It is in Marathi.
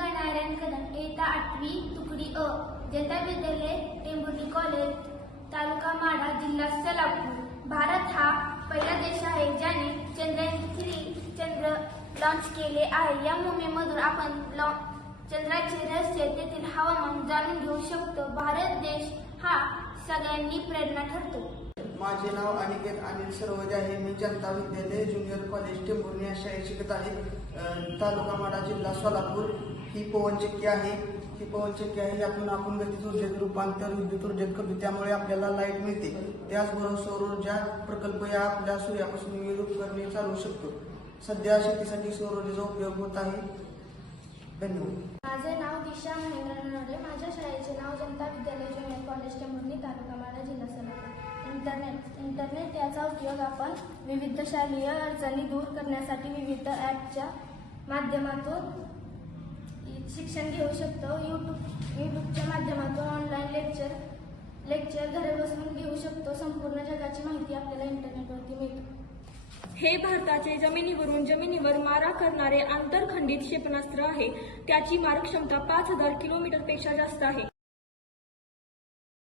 नारायण कदम इयत्ता 8वी तुकडी अ जनता विद्यालय टेंभुर्णी कॉलेज तालुका माढा जिल्हा सोलापूर। भारत हा पहिला देश आहे ज्याने चंद्रयान-3 चंद्र लॉन्च केले आहे। या मोहिमेमधून आपण चंद्राचे रहस्य तेथील हवामान जाणून घेऊ शकतो। भारत देश हा सगळ्यांनी प्रेरणा ठरतो। माझे नाव अनिकेत अनिल सर्वदे आहे। मी जनता विद्यालय ज्युनियर कॉलेज टेंभुर्णी या शाळेत शिकत आहे। तालुका माढा जिल्हा सोलापूर। ही पवनचक्की आहे। यातून आपण गतिज ऊर्जेत रूपांतर विद्युत ऊर्जेत करतो, त्यामुळे आपल्याला लाईट मिळते। त्याचबरोबर सौर ऊर्जा प्रकल्प या आपल्या सूर्यापासून विविध उपकरणे चालवू शकतो। सध्या शेतीसाठी सौर ऊर्जेचा उपयोग होत आहे। धन्यवाद। माझे नाव दिशा महेंद्र नरडे। माझ्या शाळेचे नाव जनता विद्यालय ज्युनियर कॉलेज टेंभुर्णी तालुका माढा जिल्हा सोलापूर। इंटरनेट याचा उपयोग आपण विविध शालेय अडचणी दूर करण्यासाठी विविध ॲपच्या माध्यमातून शिक्षण घेऊ शकतो। यूट्यूबच्या माध्यमातून ऑनलाईन लेक्चर घरी बसून घेऊ शकतो। संपूर्ण जगाची माहिती आपल्याला इंटरनेटवरती मिळते। हे भारताचे जमिनीवरून जमिनीवर मारा करणारे आंतरखंडित क्षेपणास्त्र आहे। त्याची मारक क्षमता 5000 किलोमीटरपेक्षा जास्त आहे।